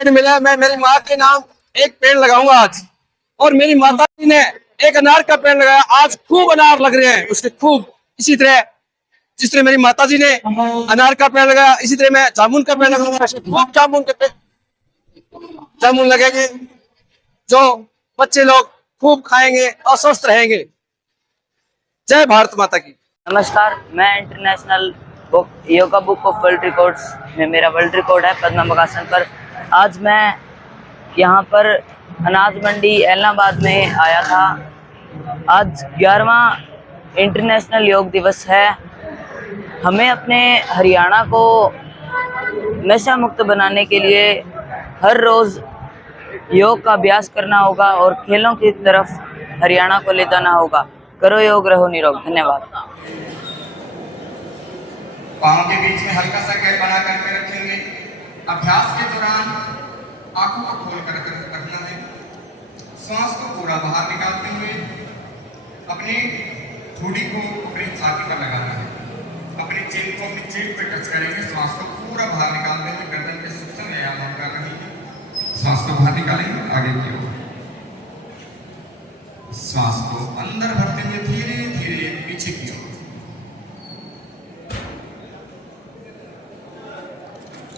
पेड़ मिला, मैं मेरी माँ के नाम एक पेड़ लगाऊंगा आज। और मेरी माता जी ने एक अनार का पेड़ लगाया, आज खूब अनार लग रहे हैं उसके, खूब। इसी तरह जिस तरह मेरी माता जी ने अनार का पेड़ लगाया, इसी तरह मैं जामुन का पेड़ लगाऊंगा, खूब जामुन के पेड़, जामुन लगेंगे जो बच्चे लोग खूब खाएंगे और स्वस्थ रहेंगे। जय भारत माता की। नमस्कार, मैं international yoga book of world records में मेरा वर्ल्ड रिकॉर्ड है पद्मासन पर। आज मैं यहाँ पर अनाज मंडी इलाहाबाद में आया था। आज 11वां इंटरनेशनल योग दिवस है। हमें अपने हरियाणा को नशा मुक्त बनाने के लिए हर रोज़ योग का अभ्यास करना होगा और खेलों की तरफ हरियाणा को ले जाना होगा। करो योग, रहो निरोग। धन्यवाद। पाँव के बीच में हल्का सा गैप बना करके रखेंगे। अभ्यास के दौरान आंखों को खोल कर रखना है। श्वास को पूरा बाहर निकालते हुए अपनी ठोड़ी को अपनी छाती पर लगाना है। अपनी चेन को अपनी चेन पर टच करेंगे। श्वास को पूरा बाहर निकालते हुए गर्दन के सूक्ष्म व्यायाम कर रही है। श्वास को बाहर निकालेंगे आगे की ओर। श्वास को अंदर भरते हुए धीरे धीरे पीछे की ओर।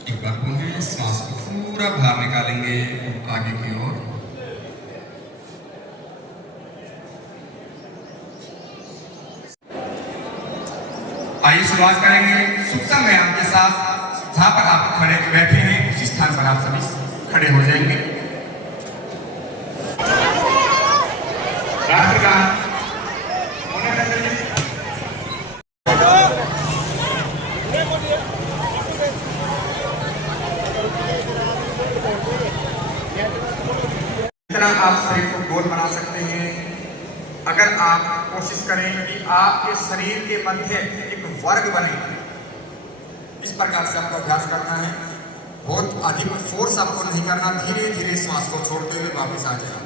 एक बार पुनः श्वास को पूरा बाहर निकालेंगे आगे की ओर। आइए शुरुआत करेंगे सूक्ष्म व्यायाम के साथ। जहां पर आप खड़े बैठे हैं उसी स्थान पर आप सभी खड़े हो जाएंगे। आप शरीर को गोल बना सकते हैं। अगर आप कोशिश करें कि आपके शरीर के मध्य एक वर्ग बने, इस प्रकार से आपको अभ्यास करना है। बहुत अधिक फोर्स आपको नहीं करना, धीरे धीरे श्वास को छोड़ते हुए वापस आ जाना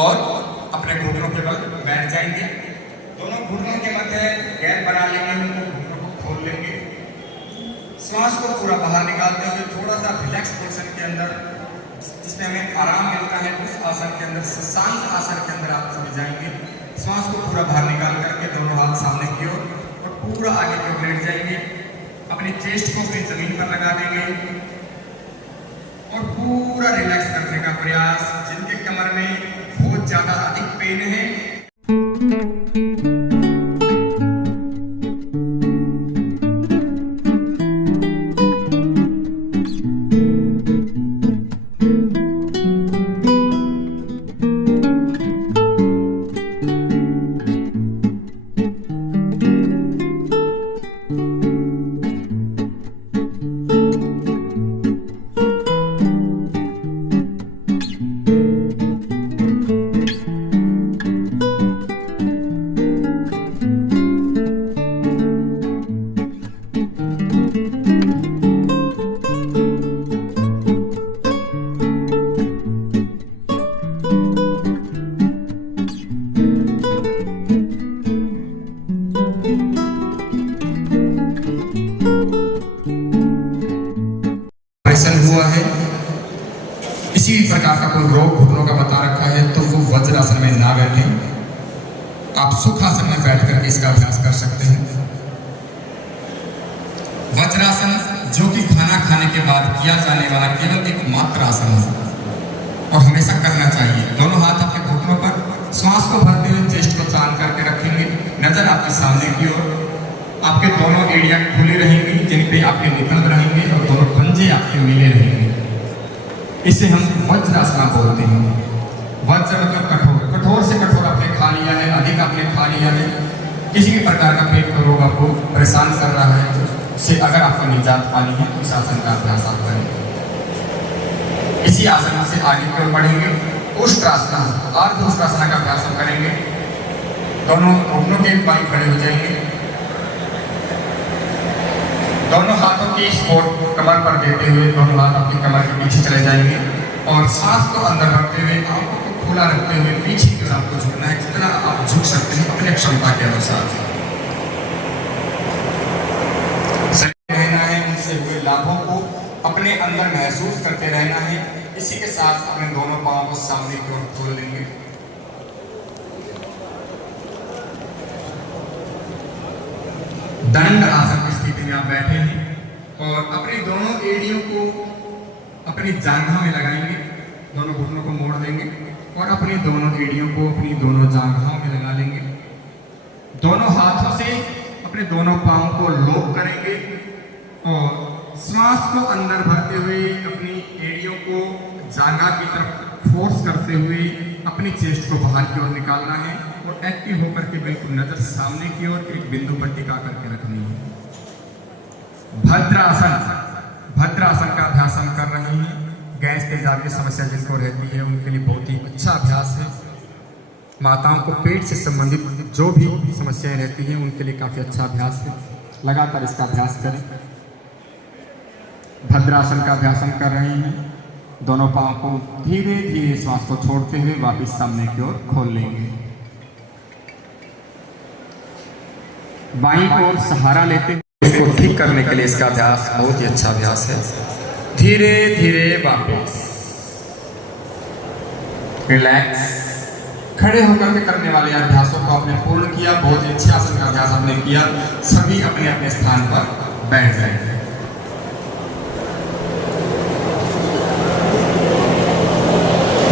और अपने घुटनों के बल बैठ जाएंगे। दोनों घुटनों के मध्य गैप बना लेंगे, उनको घुटनों को खोल लेंगे। श्वास को पूरा बाहर निकालते हुए थोड़ा सा रिलैक्स पोजीशन के अंदर, जिसमें हमें आराम मिलता है, उस आसन के अंदर, शांत आसन के अंदर आप सभी जाएंगे। श्वास को पूरा बाहर निकाल करके दोनों हाथ सामने की ओर और पूरा आगे की ओर लेट जाएंगे। अपनी चेस्ट को अपनी जमीन पर लगा देंगे और पूरा रिलैक्स करने का प्रयास। जिनके कमर में बहुत ज्यादा अधिक पेन है, हुआ है। इसी प्रकार का कोई रोग घुटनों का बता रखा है तो वो वज्रासन में ना बैठे, आप सुखासन में बैठ करके इसका अभ्यास कर सकते हैं। वज्रासन जो कि खाना खाने के बाद किया जाने वाला केवल एक मात्र आसन है और हमेशा करना चाहिए। दोनों हाथ आपके घुटनों पर, श्वास को भरते हुए चेस्ट को तान करके रखेंगे। नजर आपके सामने की ओर, आपके दोनों एरिया खुले रहेंगे जिन पे आपके नितंब रहेंगे और दोनों पंजे आपके मिले रहेंगे। इसे हम वज्रासन बोलते हैं। वज्र मतलब कठोर, कठोर से कठोर आपने खा लिया है, अधिक आपने खा लिया है, किसी भी प्रकार का पेट का रोग आपको परेशान कर रहा है, उससे अगर आपको निजात पानी है तो इस आसन का अभ्यास आप करें। इसी आसन से आगे की ओर बढ़ेंगे। उष्ट्रासन, अर्ध उष्ट्रासन का अभ्यास हम करेंगे। दोनों घुटनों के बाएं खड़े हो जाएंगे। दोनों हाथों की सपोर्ट कमर पर देते हुए दोनों हाथ अपनी कमर के पीछे चले जाएंगे और सांस को अंदर भरते हुए आंखों को खुला रखते हुए पीछे की ओर आपको झुकना है। जितना आप झुक सकते हैं अपने क्षमता के अनुसार। सही रहना है, उनसे हुए लाभों को अपने अंदर महसूस करते रहना है। इसी के साथ अपने दोनों पांव को सामने की ओर खोल लेंगे। दंड आसन की स्थिति में आप बैठे हैं और अपनी दोनों एड़ियों को अपनी जांघा में लगाएंगे, दोनों घुटनों को मोड़ देंगे और अपनी दोनों एड़ियों को अपनी दोनों जांघाओं में लगा लेंगे। दोनों हाथों से अपने दोनों पांव को लॉक करेंगे और श्वास को अंदर भरते हुए अपनी एड़ियों को जांघा की तरफ फोर्स करते हुए अपनी चेस्ट को बाहर की ओर निकालना है और एक्टिव होकर के बिल्कुल नजर सामने की ओर एक बिंदु पर टिका करके रखनी है। भद्रासन, भद्रासन का अभ्यास हम कर रहे हैं। गैस तेजाबी समस्या जिनको रहती है उनके लिए बहुत ही अच्छा अभ्यास है। माताओं को पेट से संबंधित जो भी समस्याएं रहती हैं उनके लिए काफ़ी अच्छा अभ्यास है। लगातार इसका अभ्यास करें। भद्रासन का अभ्यास हम कर रहे हैं। दोनों पांव को धीरे धीरे श्वास को छोड़ते हुए वापस सामने की ओर खोल लेंगे। बाईं ओर सहारा लेते हुए इसको ठीक करने के लिए इसका अभ्यास बहुत ही अच्छा अभ्यास है। धीरे धीरे वापस रिलैक्स। खड़े होकर के करने वाले अभ्यासों को आपने पूर्ण किया। बहुत ही अच्छे आसन का अभ्यास आपने किया। सभी अपने अपने स्थान पर बैठ जाएंगे।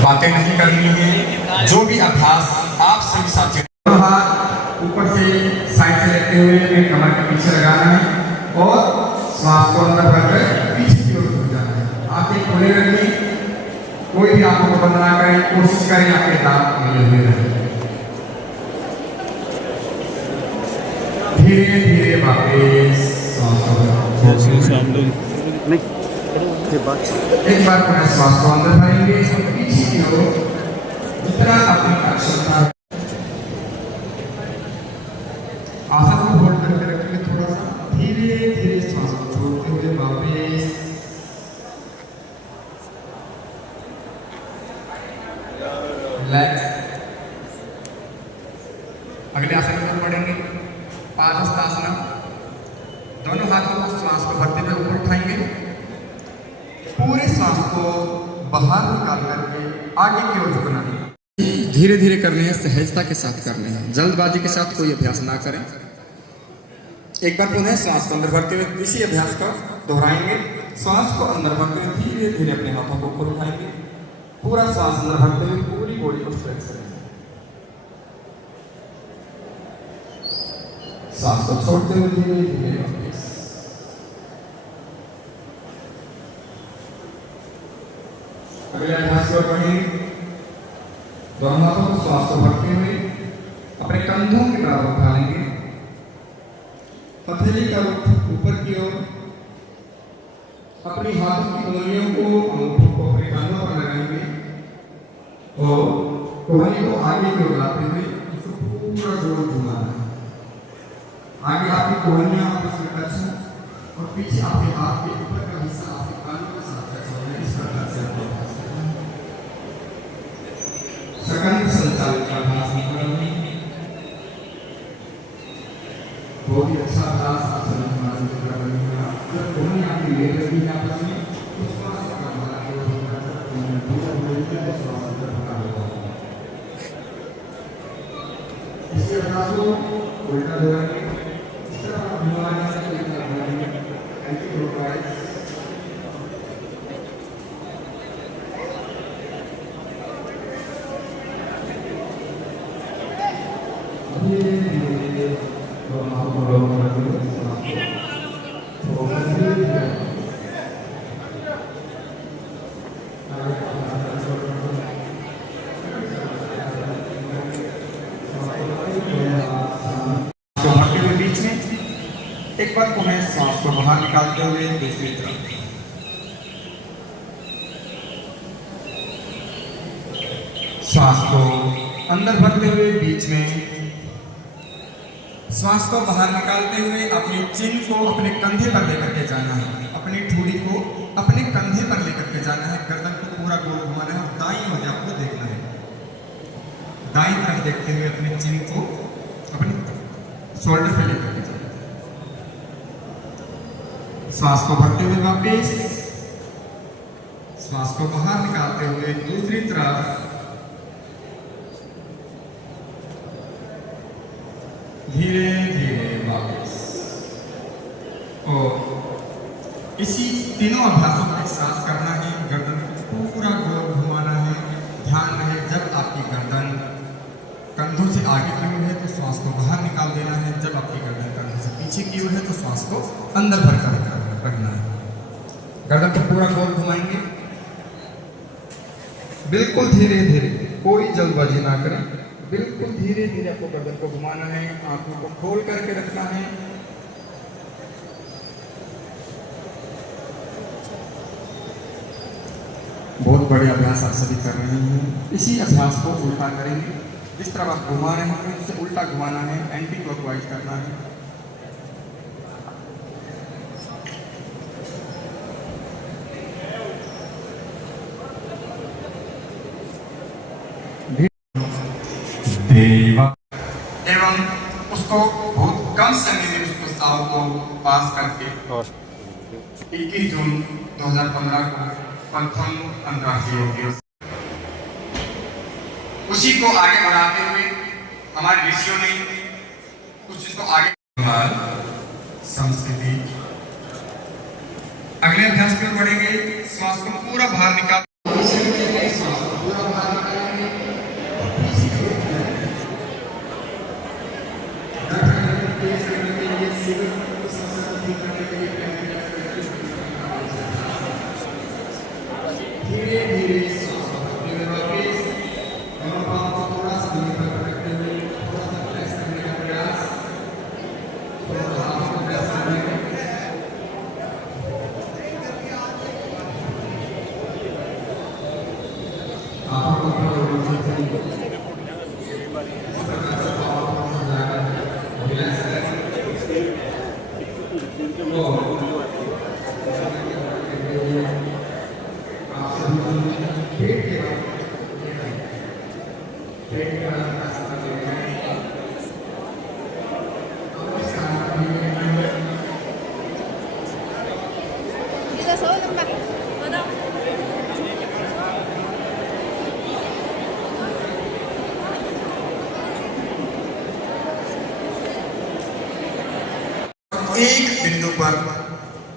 बातें नहीं करनी है। जो भी अभ्यास आप सभी साथी ऊपर से साइड से लेते हुए अपने कमर के पीछे लगाना है और श्वास को अंदर भरकर पीछे की ओर हो जाना है। आंखें खोले रखिए, कोई भी आंखों को बंद ना करें। कोशिश करें आपके दांत खुले हुए रहें। धीरे धीरे वापस एक बार पुनः श्वास को अंदर भरेंगे और पीछे की ओर जितना अपनी क्षमता आसन को होल्ड करके रखेंगे। थोड़ा सा धीरे धीरे श्वास को छोड़ते हुए वापस रिलैक्स। अगले आसन में पढ़ेंगे पादहस्तासन। दोनों हाथों को श्वास को भरते हुए ऊपर उठाएंगे। पूरे श्वास को बाहर निकाल करके आगे की ओर झुकना है। धीरे धीरे करने हैं, सहजता के साथ करने हैं। जल्दबाजी के साथ कोई अभ्यास ना करें। एक बार पुनः श्वास को अंदर भरते हुए इसी अभ्यास को दोहराएंगे। श्वास को अंदर भरते हुए धीरे धीरे अपने हाथों को ऊपर उठाएंगे। पूरा श्वास अंदर भरते हुए पूरी बॉडी को स्ट्रेच करेंगे। श्वास को छोड़ते हुए धीरे धीरे वापस। अगले अभ्यास को करेंगे। दोनों हाथों को श्वास को भरते हुए अपने कंधों के बराबर उठा लेंगे। हथेली का रुख ऊपर की ओर। अपनी हाथों की उंगलियों को अंगूठों को अपने कंधों पर लगाएंगे और कोहनी को आगे की ओर लाते हुए इसको पूरा जोर घुमाना है। आगे आपकी कोहनियां आपस में टच हो और पीछे आपके हाथ के ऊपर का हिस्सा आपके कानों के साथ टच हो। इस प्रकार से आपको सकंद संचालित अभ्यास कर रहे हैं। बहुत ही अच्छा अभ्यास आप सभी हमारे लिए कर रहे हैं। जब कोहनी आपकी ले रही है आपस में तो श्वास का हमारा जो होगा पूरा मिलकर है श्वास अंदर भरा होगा। इसी अभ्यास को उल्टा दोहराएंगे। इस तरह आप बीमारियों से उल्टा दोहराएंगे। Anti clockwise. एक बार पुनः सांस को बाहर निकालते हुए दूसरी तरफ। सांस को अंदर भरते हुए बीच में। सांस को बाहर निकालते हुए अपनी चिन को अपने कंधे पर लेकर के जाना है। अपनी ठोड़ी को अपने कंधे पर लेकर के जाना है। गर्दन को पूरा गोल घुमाना है और दाईं ओर आपको देखना है। दाईं तरफ देखते हुए अपनी चिन को अपने शोल्डर पे लेकर के जाना है। सांस को भरते हुए वापस श्वास को बाहर निकालते हुए दूसरी तरफ धीरे धीरे वापस। और इसी तीनों अभ्यासों को एक साथ करना है। गर्दन को पूरा गोल घुमाना है। ध्यान रहे जब आपकी गर्दन कंधों से आगे की ओर है तो श्वास को बाहर निकाल देना है। जब आपकी गर्दन कंधों से पीछे की ओर है तो श्वास को अंदर भर कर रखना है। गर्दन को पूरा गोल घुमाएंगे, बिल्कुल धीरे धीरे, कोई जल्दबाजी ना करें। बिल्कुल धीरे धीरे आपको गर्दन को घुमाना है। आंखों को खोल करके रखना है। बहुत बड़े अभ्यास आप सभी कर रहे हैं। इसी अभ्यास को उल्टा करेंगे। जिस तरह आप घुमा रहे हैं उससे उल्टा घुमाना है, एंटी क्लॉकवाइज करना है। एवं उसको बहुत कम समय में उस प्रस्ताव को पास करके 21 जून 2015 को प्रथम अंतर्राष्ट्रीय योग दिवस, उसी को आगे बढ़ाते हुए हमारे ऋषियों ने कुछ इसको आगे संस्कृति। अगले अभ्यास की ओर बढ़ेंगे। श्वास को पूरा बाहर निकाल, धीरे धीरे एक बिंदु पर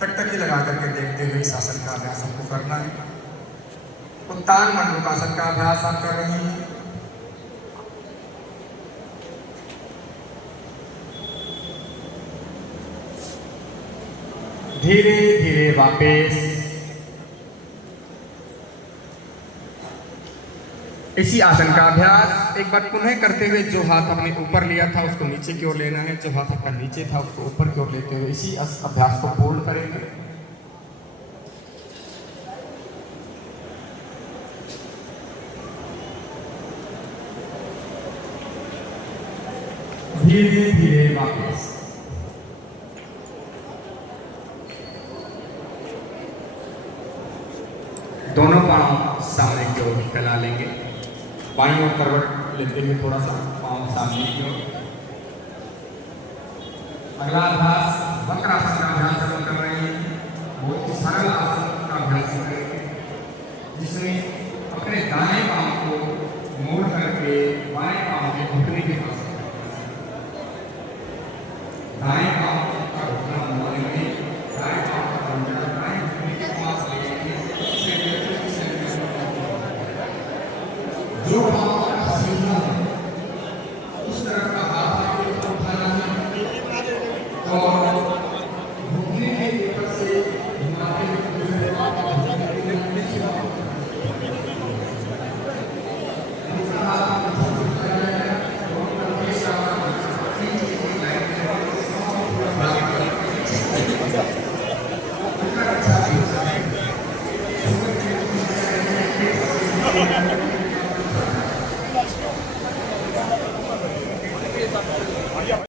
टकटकी लगा करके देखते हुए इस आसन का अभ्यास आपको करना है। उत्तान मंडूकासन का अभ्यास आप कर रहे हैं। धीरे धीरे वापस। इसी आसन का अभ्यास एक बार पुनः करते हुए जो हाथ आपने ऊपर लिया था उसको नीचे की ओर लेना है, जो हाथ आपका नीचे था उसको ऊपर की ओर लेते हुए इसी अभ्यास को पूर्ण करेंगे। धीरे धीरे वापस। दोनों पांव सामने की ओर फैला लेंगे। बाईं ओर करवट लेते हुए थोड़ा सा पांव सामने की ओर। अगला अभ्यास वक्रासन का अभ्यास हम कर रहे हैं। बहुत ही सरल आसन का अभ्यास करेंगे जिसमें अपने दाएं पांव को मोड़ करके बाएं पांव के घुटने के पास, दाएं पांव का घुटना मोड़ेंगे, दाएं पांव का घुटना दाएं घुटने के पास लेंगे। जो पांव का सीधा है उस तरफ का हाथ आगे उठाना है और घुटने के ऊपर से घुमाते हुए दूसरे पांव को घुटने के नीचे Thank you.